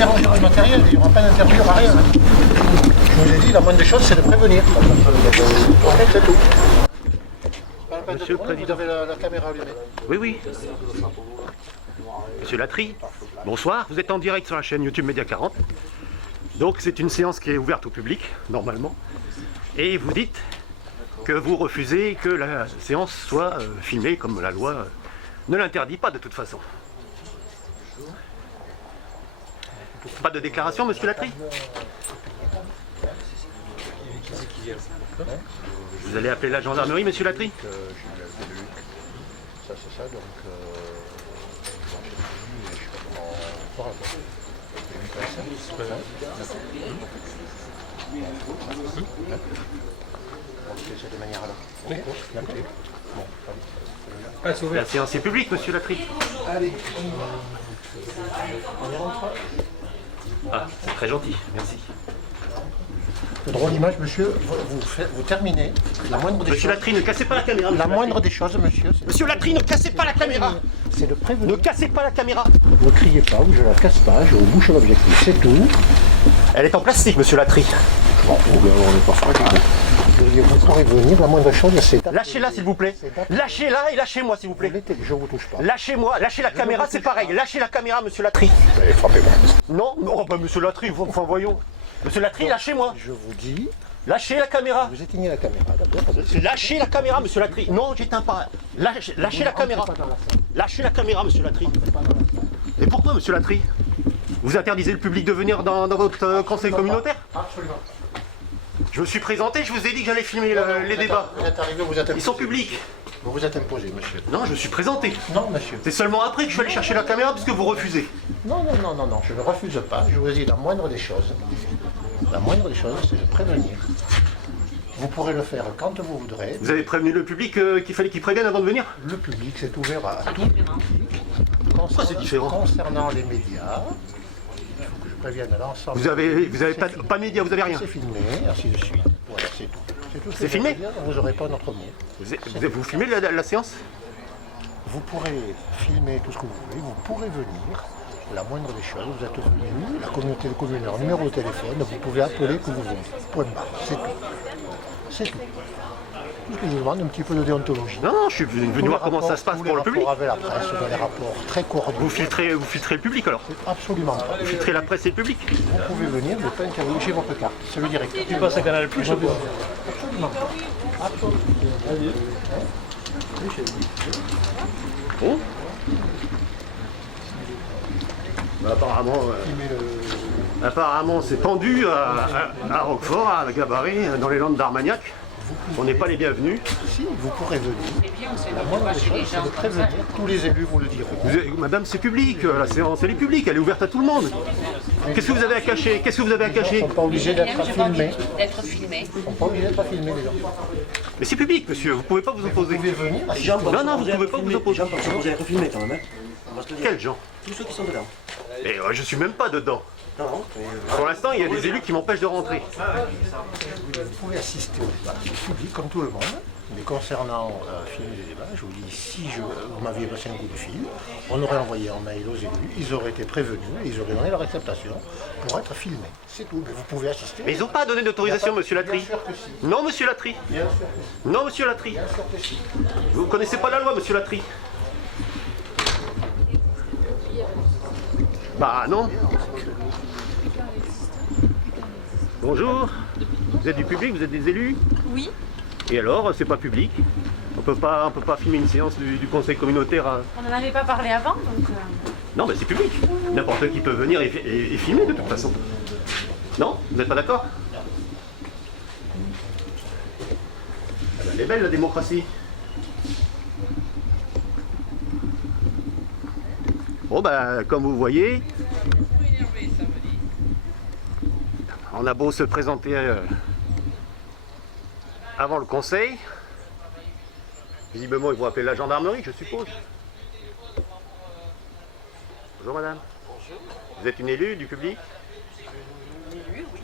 dérangeront le matériel, il n'y aura pas d'interview, il n'y aura rien. Je vous ai dit, la moindre des choses, c'est de prévenir. C'est tout. Monsieur le Président. Vous avez la caméra allumée. Oui, oui. Monsieur Latry, bonsoir. Vous êtes en direct sur la chaîne YouTube Média 40. Donc c'est une séance qui est ouverte au public, normalement. Et vous dites que vous refusez que la séance soit filmée comme la loi ne l'interdit pas de toute façon. Pas de déclaration, monsieur Latry? Vous allez appeler la gendarmerie, monsieur Latry? Ça, c'est ça, donc. Je sais pas comment. C'est de manière là. Bon, La séance est publique, monsieur Latry. allez. Ah, c'est très gentil, merci. Le droit d'image, monsieur, vous terminez. La moindre des Monsieur choses. Latry, ne cassez pas la caméra. La moindre des choses, monsieur. Monsieur Latry, ne cassez pas la caméra. C'est de Ne prévenir. cassez pas la caméra. Ne criez pas, ou je la casse pas, je vous bouche l'objectif, c'est tout. Elle est en plastique, monsieur Latry. Bon, on n'est pas fragile. Je veux dire, vous pourrez venir, la moindre chose, c'est Lâchez-la, s'il vous plaît. Lâchez-la et lâchez-moi, s'il vous plaît. Je vous touche pas. Lâchez-moi, lâchez la caméra, c'est pareil. Lâchez la caméra, monsieur Latry. Allez, frappez-moi. Non, oh, bah, monsieur Latry, enfin voyons. Monsieur Latry, lâchez-moi. Je vous dis, Lâchez la caméra. vous éteignez la caméra d'abord. Lâchez la caméra, monsieur Latry. Non, j'éteins pas. Lâchez la caméra. Lâchez la caméra, monsieur Latry. Et pourquoi, monsieur Latry? Vous interdisez le public de venir dans votre conseil communautaire? Absolument. Je me suis présenté, je vous ai dit que j'allais filmer les débats. Vous êtes arrivé, vous êtes imposé. Ils sont publics. Vous vous êtes imposé, monsieur. Non, je me suis présenté. Non, monsieur. C'est seulement après que je suis allé chercher la caméra puisque vous refusez. Non, non, non, non, non, je ne refuse pas. Je vous ai dit la moindre des choses. La moindre des choses, c'est de prévenir. Vous pourrez le faire quand vous voudrez. Vous avez prévenu le public qu'il fallait qu'il prévienne avant de venir? Le public, c'est ouvert à tout public. Pourquoi c'est différent? Concernant les médias, il faut que je prévienne l'ensemble. Vous avez pas de médias, vous avez rien. C'est filmé, ainsi de suite. Voilà, c'est tout. C'est tout ce que C'est je filmé veux dire. Vous n'aurez pas notre mot. Vous filmez la séance? Vous pourrez filmer tout ce que vous voulez, vous pourrez venir. La moindre des choses, vous êtes venu, la communauté de communes, leur numéro de téléphone, vous pouvez appeler que vous voulez. Point barre, c'est tout. C'est tout. Tout ce que je vous demande, un petit peu de déontologie. Non, non, je suis venu voir comment ça se passe pour le public. Tous les rapports avec la presse, dans les rapports très coordonnés. Vous filtrez le public alors? Absolument pas. Vous filtrez la presse et le public? Vous pouvez venir, mais pas interviewer chez votre carte. C'est le directeur. Tu passes à Canal Plus, je crois. Absolument pas. Absolument. Oh. Bah, apparemment c'est pendu à Roquefort, à Gabaret, dans les Landes d'Armagnac. On n'est pas les bienvenus. Si, vous pourrez venir. La moindre des choses, c'est de prévenir. Tous les élus vous le diront. Madame, c'est public, la séance elle est publique, elle est ouverte à tout le monde. Qu'est-ce que vous avez à cacher? Qu'est-ce que vous avez à cacher? Ils ne sont pas obligés d'être filmés. D'être filmé. Ils ne sont pas obligés d'être filmés, les gens. Mais c'est public, monsieur, vous pouvez pas vous opposer. Vous pouvez venir. Non, non, vous ne pouvez pas vous opposer. Vous avez refilmé quand même. Quels gens? Tous ceux qui sont dedans. Et je suis même pas dedans. Non, non. Pour l'instant, il y a des élus qui m'empêchent de rentrer. Vous pouvez assister au débat, c'est public comme tout le monde. Mais concernant filmer les débats, je vous dis, si vous m'aviez passé un coup de fil, on aurait envoyé un mail aux élus, ils auraient été prévenus, et ils auraient donné leur acceptation pour être filmés. C'est tout, mais vous pouvez assister. Mais ils n'ont pas donné d'autorisation, monsieur Latry. Bien sûr que si. Non, monsieur Latry. Bien sûr que si. Non, monsieur Latry. Bien sûr que si. Vous connaissez pas la loi, monsieur Latry. Bah non. Bonjour. Vous êtes du public, vous êtes des élus? Oui. Et alors, c'est pas public? On peut pas filmer une séance du conseil communautaire à... On n'en avait pas parlé avant, donc... Non, mais c'est public. N'importe qui peut venir et filmer de toute façon. Non? Vous n'êtes pas d'accord? Ah ben, elle est belle la démocratie. Bon ben, comme vous voyez, on a beau se présenter avant le conseil. Visiblement, ils vont appeler la gendarmerie, je suppose. Bonjour madame. Bonjour. Vous êtes une élue du public? Une élue, oui.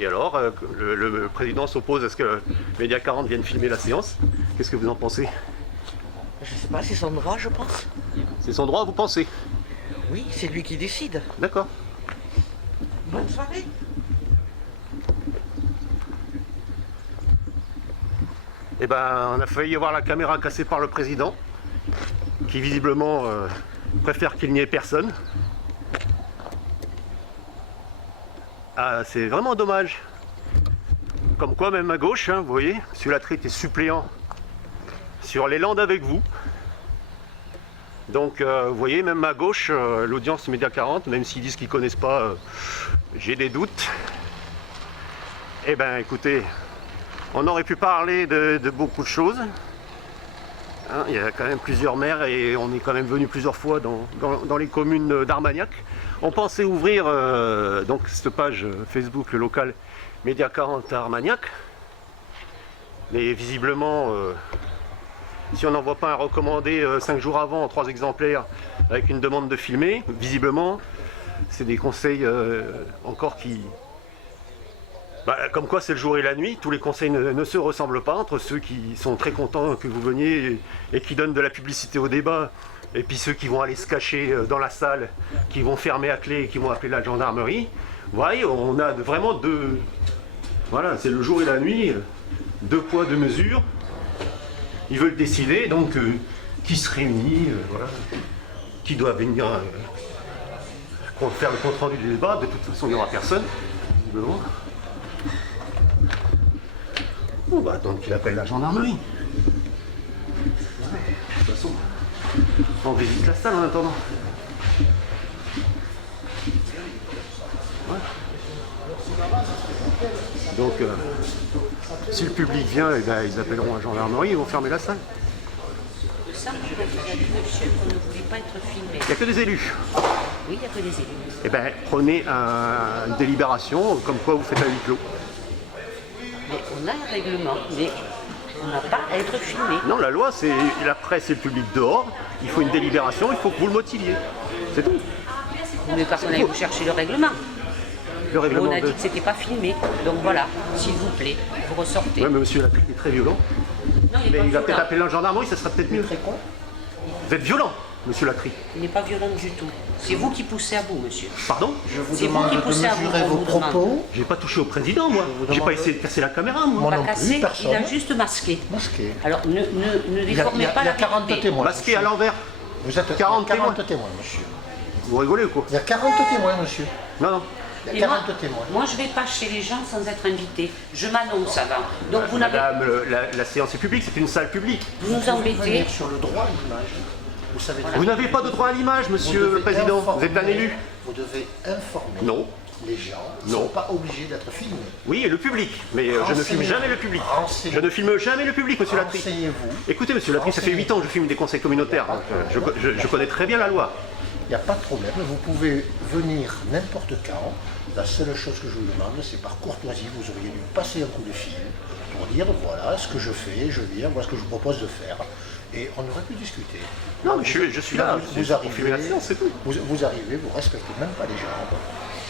Et alors, le président s'oppose à ce que Média 40 vienne filmer la séance. Qu'est-ce que vous en pensez? Je sais pas, c'est son droit, je pense. C'est son droit, vous pensez? Oui, c'est lui qui décide. D'accord. Bonne soirée. Eh ben, on a failli avoir la caméra cassée par le président, qui visiblement préfère qu'il n'y ait personne. Ah, c'est vraiment dommage. Comme quoi, même à gauche, hein, vous voyez, M. Latry était suppléant sur les Landes avec vous. Donc, vous voyez, même à gauche, l'audience Média 40, même s'ils disent qu'ils ne connaissent pas, j'ai des doutes. Eh ben, écoutez, on aurait pu parler de beaucoup de choses. Hein, il y a quand même plusieurs maires et on est quand même venu plusieurs fois dans les communes d'Armagnac. On pensait ouvrir donc cette page Facebook, le local Média 40 à Armagnac. Mais visiblement, si on n'envoie pas un recommandé 5 jours avant en 3 exemplaires avec une demande de filmer, visiblement, c'est des conseils encore qui... Bah, comme quoi c'est le jour et la nuit, tous les conseils ne se ressemblent pas entre ceux qui sont très contents que vous veniez et qui donnent de la publicité au débat, et puis ceux qui vont aller se cacher dans la salle, qui vont fermer à clé et qui vont appeler la gendarmerie. Vous voyez, on a vraiment deux... Voilà, c'est le jour et la nuit, 2 poids, 2 mesures. Ils veulent décider, donc, qui se réunit, voilà, qui doit venir faire le compte-rendu du débat. De toute façon, il n'y aura personne, visiblement. On va attendre qu'il appelle la gendarmerie. De toute façon, on visite la salle en attendant. Ouais. Donc, si le public vient, eh ben, ils appelleront la gendarmerie, ils vont fermer la salle. Le simple fait qu'il a dit, monsieur, qu'on ne voulait pas être filmé. Il n'y a que des élus. Oui, il n'y a que des élus. Eh bien, prenez une délibération, comme quoi vous faites un huis clos. Mais on a un règlement, mais on n'a pas à être filmé. Non, la loi, c'est la presse et le public dehors. Il faut une délibération, il faut que vous le motiviez. C'est tout. Mais parce qu'on allait vous chercher le règlement. Le règlement On a de... dit que c'était pas filmé. Donc voilà, s'il vous plaît, vous ressortez. Oui, mais monsieur Latry est très violent. Non, Mais il va violent. peut-être appeler la gendarmerie, ça sera peut-être mieux. Vous êtes violent, monsieur Latry. Il n'est pas violent du tout. C'est vous qui poussez à bout, monsieur. Pardon? Je vous C'est vous demande qui de poussez à mesurer vous, vos on vous demande. propos. J'ai pas touché au président, moi. J'ai pas essayé de casser la caméra, moi. Moi Pas non plus, cassé, personne. il a juste masqué. Masqué. Alors ne Il y a, déformez pas il y a la 40 vérité. témoins. Masqué à monsieur. l'envers. Vous êtes 40 40 témoins, monsieur. Vous rigolez ou quoi? Il y a 40 témoins, monsieur. Non, non. Il y Et a 40 témoins. moi, je ne vais pas chez les gens sans être invité. Je m'annonce avant. Donc vous n'avez Madame, la séance est publique, c'est une salle publique. vous nous Vous embêtez. venir sur le droit à l'image. Vous savez Vous n'avez pas de droit à l'image, Vous monsieur devez le président. informer- Vous êtes un élu. Vous devez informer Non. les gens. Ils Non. ne sont pas obligés d'être filmés. Oui, et le public. Mais je ne filme jamais le public. Renseignez- Je ne filme jamais le public, monsieur Latry. Renseignez-vous. Écoutez, monsieur Latry, ça fait 8 ans que je filme des conseils communautaires. Donc, je connais très bien la loi. Il n'y a pas de problème. Vous pouvez venir n'importe quand. La seule chose que je vous demande, c'est par courtoisie, vous auriez dû passer un coup de fil pour dire voilà ce que je fais, je viens, voilà ce que je vous propose de faire. Et on aurait pu discuter. Non, mais je suis là. Vous C'est pour filmer la séance, c'est tout. Vous arrivez, vous respectez même pas les gens.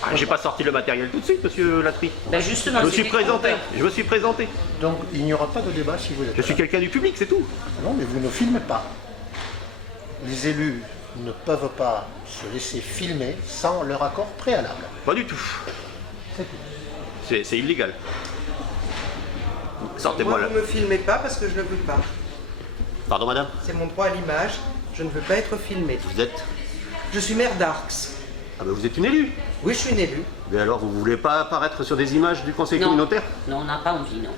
Ah, j'ai pas sorti le matériel tout de suite, monsieur Latry. Ben justement, Je me suis c'était présenté. trompeur. Je me suis présenté. Donc il n'y aura pas de débat si vous êtes Je suis là. quelqu'un du public, c'est tout. Non, mais vous ne filmez pas. Les élus ne peuvent pas se laisser filmer sans leur accord préalable. Pas du tout. C'est tout. C'est illégal. Sortez-moi Moi, là. vous ne me filmez pas parce que je ne veux pas. Pardon, madame. C'est mon droit à l'image. Je ne veux pas être filmé. Vous êtes. Je suis maire d'Arx. Ah, ben vous êtes une élue. Oui, je suis une élue. Mais alors, vous voulez pas apparaître sur des images du conseil Non. communautaire? Non, on n'a pas envie, non.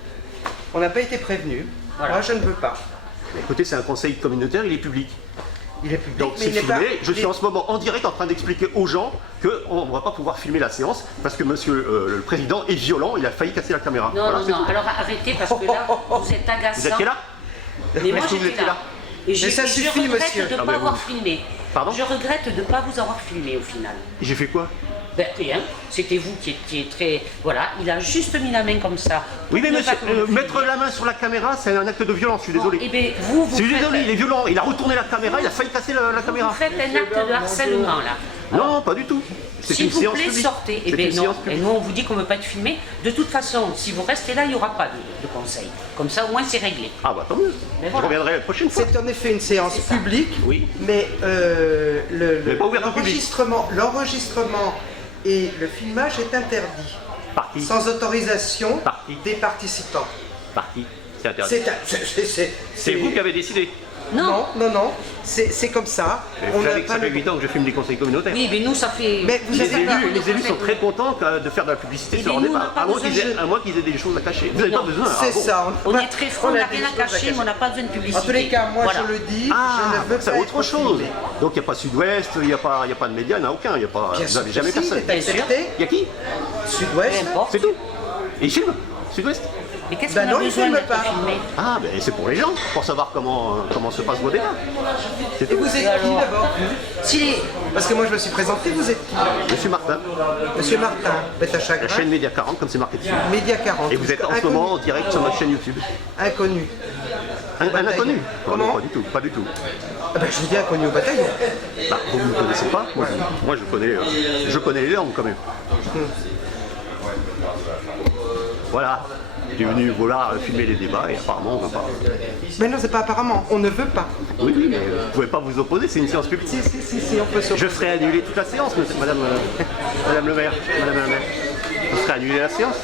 On n'a pas été prévenu. Voilà. Moi, je ne veux pas. Écoutez, c'est un conseil communautaire, il est public. Il est public, Donc mais c'est il n'est filmé. pas... Je suis en ce moment en direct en train d'expliquer aux gens qu'on ne va pas pouvoir filmer la séance parce que monsieur le président est violent, il a failli casser la caméra. Non, Voilà, non, c'est non. tout. Alors arrêtez parce que là, vous êtes agaçant. Vous étiez là? Mais moi, Est-ce que vous j'étais étiez là. là? Et je ça suffit, regrette monsieur. de ne Ah, pas ben, avoir vous- filmé. Pardon? Je regrette de ne pas vous avoir filmé au final. Et j'ai fait quoi? Ben rien, c'était vous qui étiez très... Voilà, il a juste mis la main comme ça. Oui, mais Ne monsieur, pas que vous mettre filmiez. la main sur la caméra, c'est un acte de violence, je suis désolé. Eh bien, vous Je suis faites... désolé, il est violent, il a retourné la caméra, il a failli casser la caméra. Vous faites un acte de harcèlement, là. Non, pas du tout. C'est S'il une vous séance plaît, publique. sortez. Eh C'est bien une non, séance et publique. nous on vous dit qu'on ne veut pas être filmé. De toute façon, si vous restez là, il n'y aura pas de conseil. Comme ça, au moins, c'est réglé. Ah bah tant mieux. Mais Je voilà. reviendrai la prochaine fois. C'est en effet une séance C'est ça. publique, Oui. mais Mais pas ouverte au public. l'enregistrement et le filmage est interdit. Par qui? Sans autorisation Par qui? des participants. Par qui? C'est interdit. C'est vous qui avez décidé. Non, non, non, c'est comme ça. Vous savez que ça fait 8 ans que je filme des conseils communautaires. Oui, mais nous, ça fait... Mais vous Les avez pas... élus sont très contents de faire de la publicité Eh sur leur bien, nous, on débat, n'a pas besoin à moins qu'ils aient des choses à cacher. Vous n'avez pas Non. besoin. C'est bon. ça. On est très franc, on n'a des rien à choses cacher, mais on n'a pas besoin de publicité. En tous les cas, moi Voilà. je le dis, Ah, je ne veux c'est pas autre être chose. filmé. Donc il n'y a pas Sud-Ouest, il n'y a pas de médias, il n'y en a aucun. Y a pas, Bien vous sûr n'avez que jamais si, personne. il est accepté. Il y a qui? Sud-Ouest. Peu importe. C'est tout. Et ils filment Sud-Ouest. Mais qu'est-ce Ben qu'on a non, ils besoin filment d'être pas. filmé? Ah, ben c'est pour les gens, pour savoir comment se passent vos débats. C'est Et tout. vous êtes qui alors d'abord? Si, Parce que moi je me suis présenté, vous êtes qui? Monsieur Martin, Monsieur Martin, Bête à la chagrin, chaîne Média 40, comme c'est marqué dessus. Média 40. Et vous êtes en ce Inconnu. moment en direct sur notre chaîne YouTube. Inconnu. Un inconnu? Non, Comment? non, pas du tout, pas du tout. Ah ben, je vous dis inconnu au bataillon. Bah, vous ne me connaissez pas, moi je connais les langues quand même. Voilà, je suis venu vouloir filmer les débats et apparemment on ne veut pas. Mais non, c'est pas apparemment, on ne veut pas. Oui, oui, mais vous ne pouvez pas vous opposer, c'est une séance publique. Si, on peut se... Je ferai annuler toute la séance, madame le maire. Madame la maire. Vous ferez annuler la séance.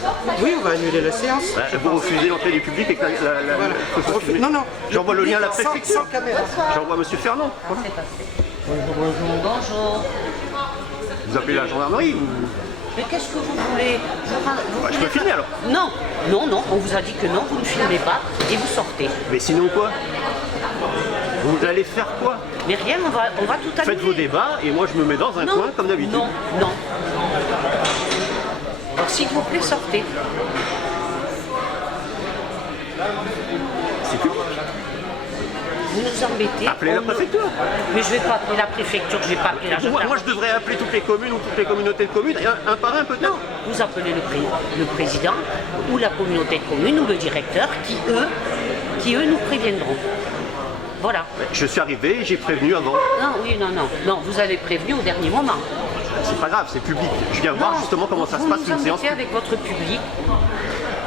Oui, on va annuler la séance. Vous refusez l'entrée du public et que Voilà. que ce soit filmé. Non, non. J'envoie le lien à la Sans préfecture. caméra. J'envoie monsieur Fernand. bonjour. Vous appelez la gendarmerie ou... Mais qu'est-ce que vous voulez? Je peux filmer alors. Non, non, non, on vous a dit que non, vous ne filmez pas et vous sortez. Mais sinon quoi? Vous allez faire quoi? Mais rien, on va tout annuler. Faites vos débats et moi je me mets dans un Non, coin comme d'habitude. non, non. Alors s'il vous plaît, sortez. C'est public. Vous nous embêtez. Appelez la préfecture. Mais je ne vais pas appeler la préfecture, je ne vais pas appeler la gendarmerie. Moi je devrais appeler toutes les communes ou toutes les communautés de communes, et un par un peut-être. Non, vous appelez le président ou la communauté de communes ou le directeur qui eux nous préviendront. Voilà. Je suis arrivé, j'ai prévenu avant. Non, oui, non, non. Non, vous avez prévenu au dernier moment. C'est pas grave, c'est public. Je viens voir Non, justement comment ça se vous passe nous une séance. embêtez avec votre public.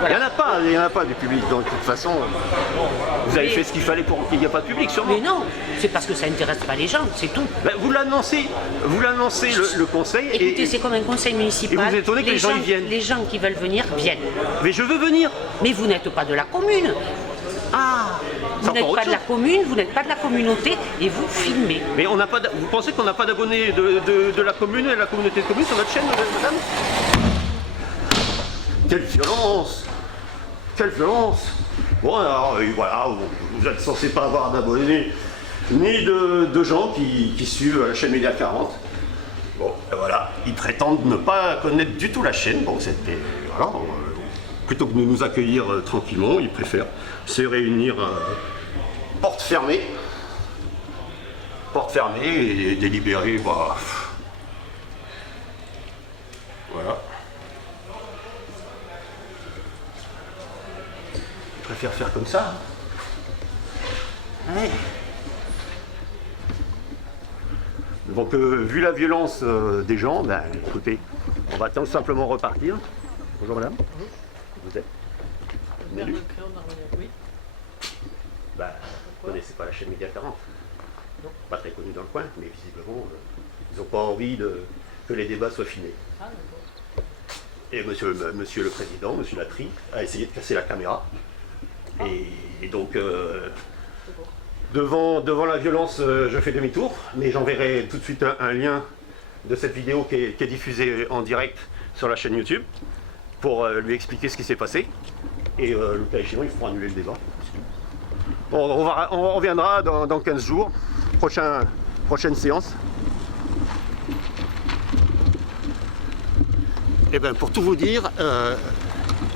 Il n'y en a pas du public, donc de toute façon, vous avez fait ce qu'il fallait pour qu'il n'y ait pas de public sûrement. Mais non, c'est parce que ça n'intéresse pas les gens, c'est tout. Ben, vous l'annoncez le conseil Écoutez, c'est comme un conseil municipal. et vous étonnez que les gens y viennent. Les gens qui veulent venir viennent. Mais je veux venir. Mais vous n'êtes pas de la commune. Ah, Vous n'êtes pas de la commune, vous n'êtes pas de la communauté et vous filmez. Mais on n'a pas. Vous pensez qu'on n'a pas d'abonnés de la commune et de la communauté de communes sur notre chaîne, madame? Quelle violence! Quelle violence! Bon alors voilà, vous êtes censé pas avoir d'abonnés ni de gens qui suivent la chaîne Média 40. Bon, et voilà, ils prétendent ne pas connaître du tout la chaîne. Bon, c'était voilà. Plutôt que de nous accueillir tranquillement, ils préfèrent se réunir porte fermée et délibérer. Bah, voilà. Ils préfèrent faire comme ça. Ouais. Donc, vu la violence des gens, ben, écoutez, on va tout simplement repartir. Bonjour madame. Vous êtes une élue? Oui. Bah, vous ne connaissez pas la chaîne Média 40. Non. Pas très connue dans le coin, mais visiblement, ils n'ont pas envie que les débats soient filmés. Ah, d'accord. Et monsieur le président, monsieur Latry, a essayé de casser la caméra. Et donc, devant la violence, je fais demi-tour, mais j'enverrai tout de suite un lien de cette vidéo qui est diffusée en direct sur la chaîne YouTube pour lui expliquer ce qui s'est passé. Et le cas échéant, il faudra annuler le débat. Bon, on reviendra dans 15 jours, prochaine séance. Et bien pour tout vous dire,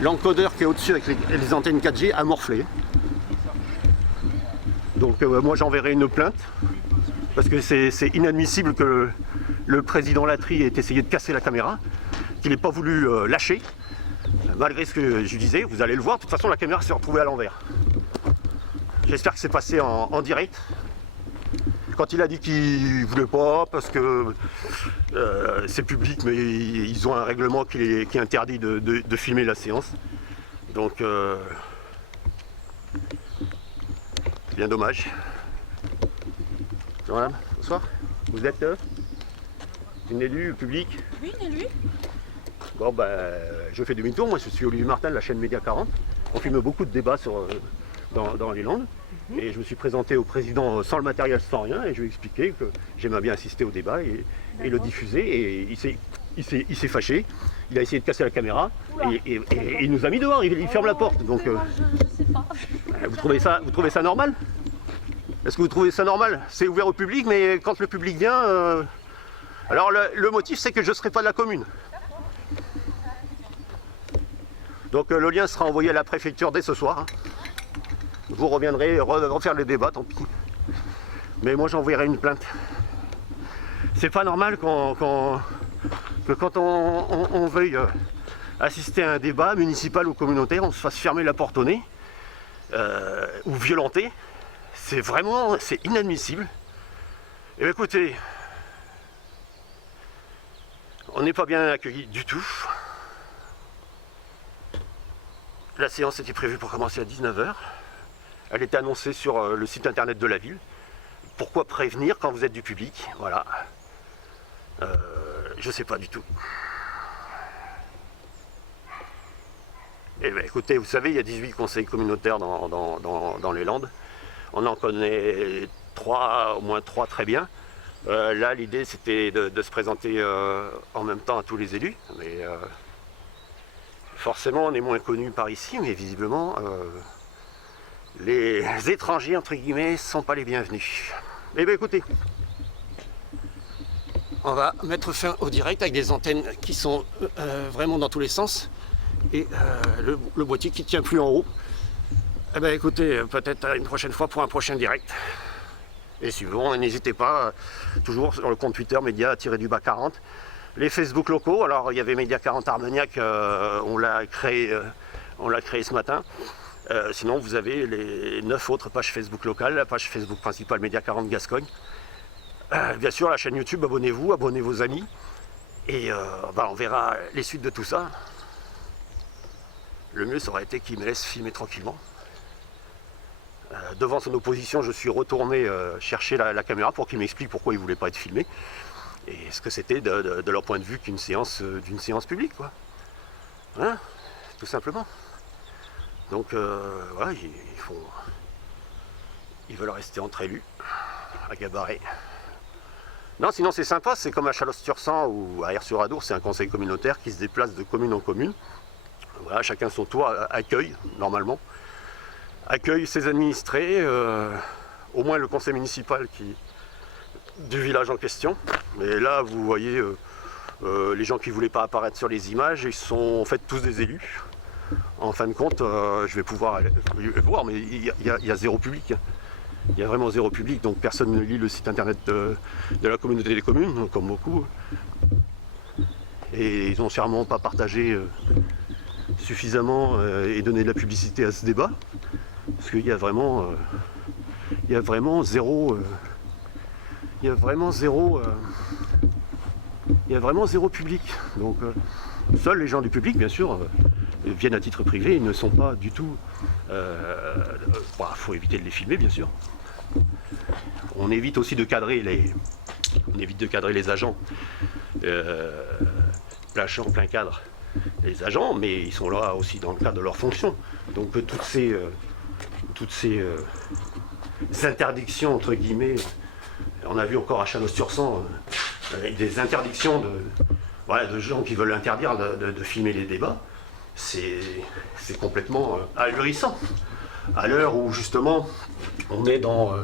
l'encodeur qui est au-dessus avec les antennes 4G a morflé. Donc moi j'enverrai une plainte, parce que c'est inadmissible que le président Latry ait essayé de casser la caméra, qu'il n'ait pas voulu lâcher. Malgré ce que je disais, vous allez le voir, de toute façon la caméra s'est retrouvée à l'envers. J'espère que c'est passé en direct. Quand il a dit qu'il voulait pas, parce que c'est public, mais ils ont un règlement qui interdit de filmer la séance. Donc, bien dommage. Bonjour madame, bonsoir. Vous êtes Une élue publique? Oui, et lui? Bon, ben, je fais demi-tour. Moi, je suis Olivier Martin de la chaîne Média 40. On filme beaucoup de débats dans les Landes. Et je me suis présenté au président sans le matériel, sans rien, et je lui ai expliqué que j'aimais bien assister au débat et le diffuser. Et il s'est fâché. Il a essayé de casser la caméra et il nous a mis dehors. Il ferme la porte. Donc, Moi, je sais pas. vous trouvez ça normal? Est-ce que vous trouvez ça normal? C'est ouvert au public, mais quand le public vient... Alors le motif, c'est que je ne serai pas de la commune. Donc le lien sera envoyé à la préfecture dès ce soir. Vous reviendrez refaire les débats, tant pis. Mais moi j'enverrai une plainte. C'est pas normal que quand on veuille assister à un débat municipal ou communautaire, on se fasse fermer la porte au nez ou violenter. C'est inadmissible. Et bien, écoutez, on n'est pas bien accueillis du tout. La séance était prévue pour commencer à 19 h. Elle était annoncée sur le site internet de la ville. Pourquoi prévenir quand vous êtes du public? Voilà. Je sais pas du tout. Eh bien, écoutez, vous savez, il y a 18 conseils communautaires dans les Landes. On en connaît au moins 3 très bien. Là, l'idée, c'était de se présenter en même temps à tous les élus. Mais forcément, on est moins connus par ici, mais visiblement, les étrangers, entre guillemets, ne sont pas les bienvenus. Eh bien, écoutez, on va mettre fin au direct avec des antennes qui sont vraiment dans tous les sens. Et le boîtier qui ne tient plus en haut. Eh bien, écoutez, peut-être une prochaine fois pour un prochain direct. Et suivant, n'hésitez pas, toujours sur le compte Twitter, Média-40. Les Facebook locaux, alors il y avait Média 40 Armagnac, on l'a créé ce matin. Sinon, vous avez les 9 autres pages Facebook locales, la page Facebook principale Média 40 Gascogne. Bien sûr, la chaîne YouTube, abonnez-vous, abonnez vos amis. Et on verra les suites de tout ça. Le mieux, ça aurait été qu'il me laisse filmer tranquillement. Devant son opposition, je suis retourné chercher la caméra pour qu'il m'explique pourquoi il ne voulait pas être filmé. Et ce que c'était de leur point de vue d'une séance publique, quoi. Hein, tout simplement. Donc voilà, ils veulent rester entre élus, à Gabaret. Non, sinon c'est sympa, c'est comme à Chalosse-sur-Sang ou à Aire-sur-Adour, c'est un conseil communautaire qui se déplace de commune en commune. Voilà, chacun son tour accueille, normalement. Accueille ses administrés, au moins le conseil municipal du village en question. Mais là, vous voyez, les gens qui ne voulaient pas apparaître sur les images, ils sont en fait tous des élus. En fin de compte, je vais pouvoir aller voir, mais il y a zéro public. Il y a vraiment zéro public, donc personne ne lit le site internet de la communauté des communes, comme beaucoup. Et ils n'ont sûrement pas partagé suffisamment et donné de la publicité à ce débat. Parce qu'il y a vraiment zéro public. Donc seuls les gens du public, bien sûr, viennent à titre privé et ne sont pas du tout... faut éviter de les filmer, bien sûr. On évite aussi de cadrer les agents. Plein champ, plein cadre. Les agents, mais ils sont là aussi dans le cadre de leur fonction. Donc toutes ces interdictions, entre guillemets, on a vu encore à Chalosse-sur-Sang des interdictions de gens qui veulent interdire de filmer les débats. C'est complètement ahurissant. À l'heure où justement on est on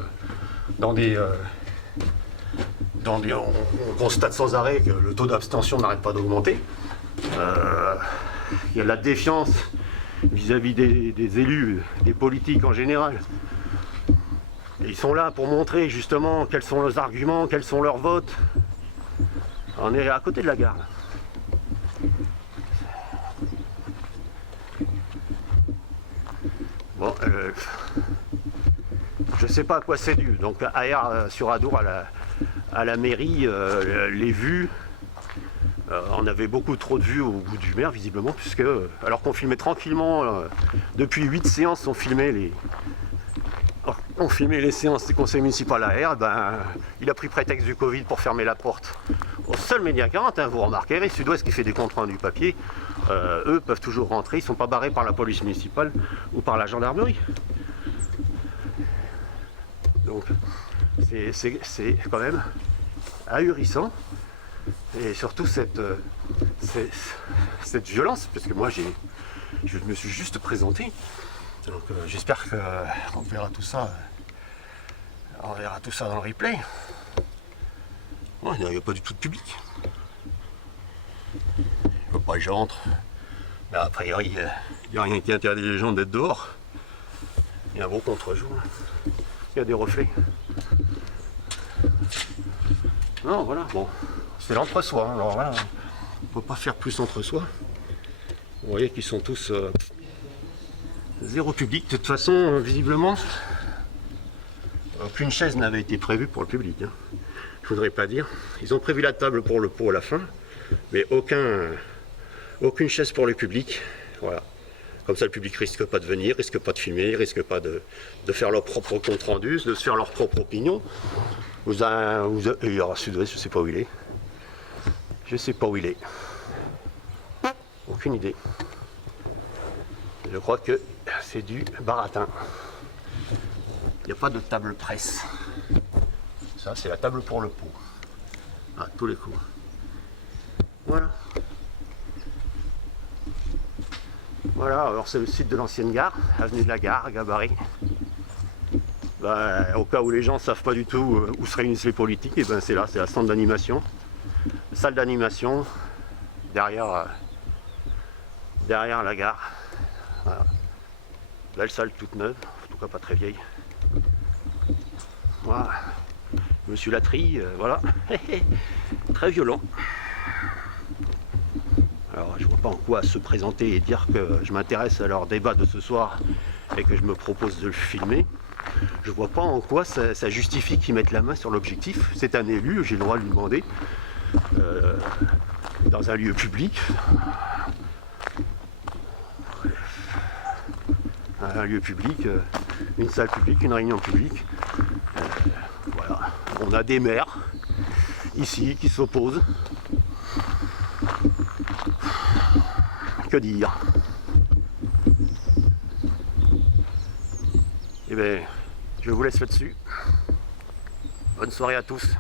constate sans arrêt que le taux d'abstention n'arrête pas d'augmenter. Il y a la défiance vis-à-vis des élus, des politiques en général. Et ils sont là pour montrer justement quels sont leurs arguments, quels sont leurs votes. On est à côté de la gare. Bon, je sais pas à quoi c'est dû. Donc à Aire-sur-Adour, à la mairie, les vues, on avait beaucoup trop de vues au bout du maire, visiblement, puisque alors qu'on filmait tranquillement, depuis 8 séances, on filmait les... ont filmé les séances du conseil municipal à R, ben, il a pris prétexte du Covid pour fermer la porte au seul Média 40. Hein, vous remarquerez, Sud-Ouest qui fait des comptes rendus papier, eux peuvent toujours rentrer, ils ne sont pas barrés par la police municipale ou par la gendarmerie. Donc c'est quand même ahurissant. Et surtout cette violence, parce que moi je me suis juste présenté. Donc j'espère qu'on verra tout ça. On verra tout ça dans le replay. Il n'y a pas du tout de public. Il ne faut pas que j'entre. Mais a priori, il n'y a rien qui interdit les gens d'être dehors. Il y a un beau contre-jour. Il y a des reflets. Non, voilà, bon. C'est l'entre-soi. Alors voilà, on ne peut pas faire plus entre-soi. Vous voyez qu'ils sont tous zéro public. De toute façon, visiblement, aucune chaise n'avait été prévue pour le public. Hein. Je voudrais pas dire. Ils ont prévu la table pour le pot à la fin, mais aucune chaise pour le public. Voilà. Comme ça, le public risque pas de venir, risque pas de filmer, risque pas de faire leur propre compte rendu, de se faire leur propre opinion. Il y aura Sud-Ouest, je sais pas où il est. Je sais pas où il est. Aucune idée. Je crois que c'est du baratin. Il n'y a pas de table presse. Ça, c'est la table pour le pot. À tous les coups. Voilà. Voilà, alors c'est le site de l'ancienne gare, avenue de la Gare, Gabaret. Ben, au cas où les gens ne savent pas du tout où se réunissent les politiques, et ben c'est là, c'est la centre d'animation. Salle d'animation, derrière la gare. Voilà. Belle salle toute neuve, en tout cas pas très vieille. Voilà. Monsieur Latry, voilà. Très violent. Alors je vois pas en quoi se présenter et dire que je m'intéresse à leur débat de ce soir et que je me propose de le filmer. Je vois pas en quoi ça justifie qu'ils mettent la main sur l'objectif. C'est un élu, j'ai le droit de lui demander. Dans un lieu public. Un lieu public, une salle publique, une réunion publique. Voilà. On a des maires ici qui s'opposent. Que dire? Eh bien, je vous laisse là-dessus. Bonne soirée à tous.